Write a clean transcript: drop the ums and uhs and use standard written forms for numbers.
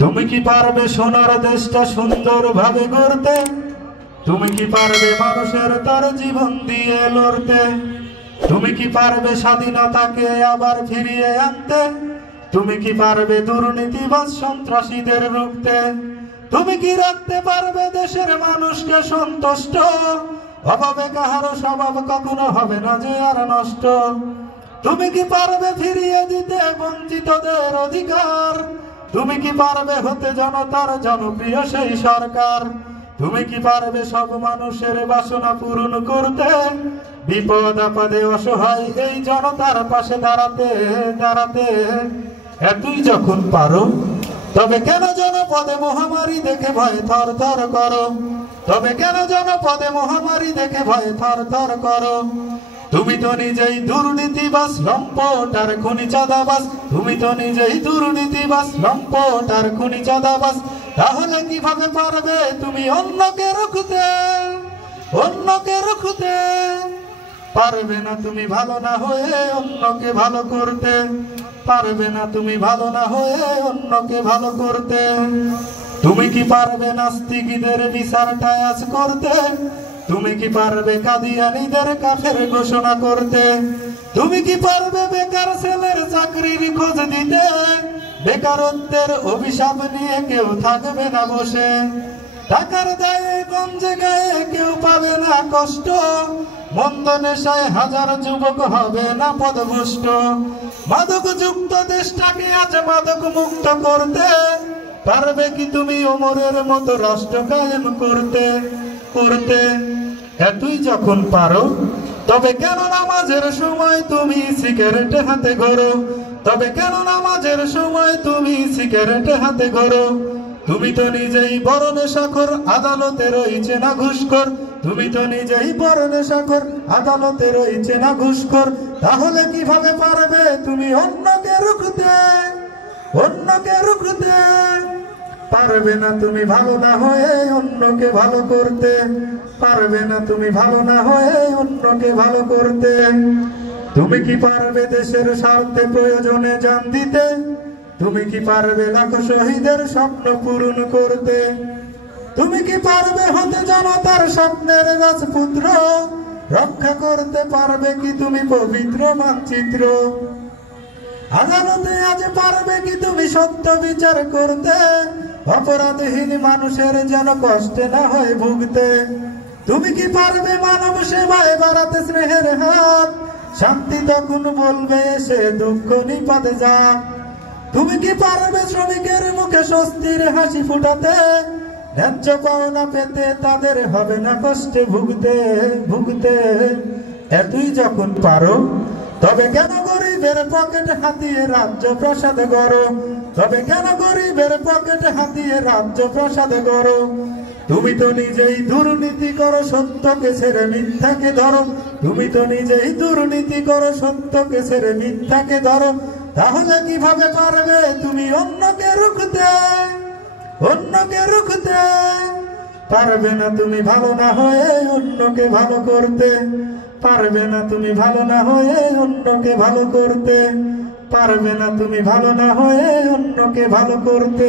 তুমি কি পারবে সোনার দেশটা সুন্দরভাবে গড়তে? তুমি কি পারবে মানুষের তার জীবন দিয়ে লড়তে? তুমি কি পারবে স্বাধীনতাকে আবার ফিরিয়ে আনতে? তুমি কি পারবে দুর্নীতিবাজ সন্ত্রাসীদের রুখতে? তুমি কি রাখতে পারবে দেশের মানুষকে সন্তুষ্ট? অভাবে কাহারো স্বভাব কখনো হবে না যে আর নষ্ট। তুমি কি পারবে ফিরিয়ে দিতে বঞ্চিতদের অধিকার? তুমি কি পারবে হতে জনতার জনপ্রিয় সেই সরকার? তুমি কি পারবে সব মানুষের বাসনা পূরণ করতে? বিপদ আপদে অসহায় এই জনতার পাশে দাঁড়াতে দাঁড়াতে এতই যখন পারো, তবে কেন জনপদে মহামারী দেখে ভয়ে থর থর করো? তবে কেন জনপদে মহামারী দেখে ভয়ে থর থর করো? তুমি তো নিজেই দুর্নীতিবাজ, লম্পট আর খুনি চাঁদাবাজ। তুমি তো নিজেই দুর্নীতিবাজ, লম্পট আর খুনি চাঁদাবাজ। তাহলে কিভাবে পারবে তুমি অন্যকে রুখতে? অন্যকে রুখতে পারবে না তুমি ভালো না হয়ে অন্যকে ভালো করতে। পারবে না তুমি ভালো না হয়ে অন্যকে ভালো করতে। তুমি কি পারবে নাস্তিকদের বিচারটা আজ করতে? তুমি কি পারবে কাদিয়ানীদের কাফের ঘোষণা করতে? তুমি কি পারবে বেকার ছেলের চাকরির খোঁজ দিতে? বেকারত্বের অভিশাপ নিয়ে কেউ থাকবে না বসে। টাকার দায়ে গঞ্জে গায়ে কেউ পাবে না কষ্ট। মন্দ নেশায় হাজার যুবক হবে না পদভ্রষ্ট। মাদক যুক্ত দেশটাকে আজ মাদক মুক্ত করতে পারবে কি তুমি ওমরের মতো রাষ্ট্র কায়েম করতে? করতে এতই যখন পারো, তবে কেন নামাজের সময় তুমি সিগারেট হাতে ঘোরো? তবে কেন নামাজের সময় তুমি সিগারেট হাতে ঘোরো? তুমি তো নিজেই বড় নেশাখোর, আদালতে রয়েছে না ঘুষখোর। তুমি তো নিজেই বড় নেশাখোর, আদালতে রয়েছে না ঘুষখোর। তাহলে কিভাবে পারবে তুমি অন্যকে রুখতে? অন্যকে রুখতে পারবে না তুমি ভালো না হয়ে অন্যকে ভালো করতে। পারবে না তুমি ভালো না হয়ে অন্যকে ভালো করতে। তুমি কি পারবে দেশের স্বার্থে প্রয়োজনে জান দিতে? তুমি কি পারবে লাখো শহীদের স্বপ্ন পূরণ করতে? তুমি কি পারবে হতে জনতার স্বপ্নের রাজপুত্র? রক্ষা করতে পারবে কি তুমি পবিত্র মানচিত্র? আদালতে আজ পারবে কি তুমি সত্য বিচার করতে? অপরাধহীন মানুষের যেন কষ্টে না হয় ভুগতে। তুমি কি পারবে মানব সেবায় বাড়াতে স্নেহের হাত? শান্তি তখন বলবে এসে দুঃখ নিপাতে যা। তুমি কি পারবে শ্রমিকের মুখে স্বস্তির হাসি ফুটাতে? ন্যায্য পাওনা পেতে তাদের হবে না কষ্টে ভুগতে ভুগতে। এতই যখন পারো, তবে কেন গরিবের পকেট হাতিয়ে রাজ্য প্রসাদ গড়ো? তবে কেন গরিবের পকেট হাতিয়ে রাজ্য প্রসাদ গড়ো? তুমি তো নিজেই দুর্নীতি করো, সত্যকে ছেড়ে মিথ্যাকে ধরো। তুমি তো নিজেই দুর্নীতি করো, সত্যকে ছেড়ে মিথ্যাকে ধরো। তাহলে কিভাবে পারবে তুমি অন্যকে রুখতে? অন্যকে রুখতে পারবে না তুমি ভালো না হয়ে অন্যকে ভালো করতে। পারবে না তুমি ভালো না হয়ে অন্যকে ভালো করতে। পারবে না তুমি ভালো না হয়ে অন্যকে ভালো করতে।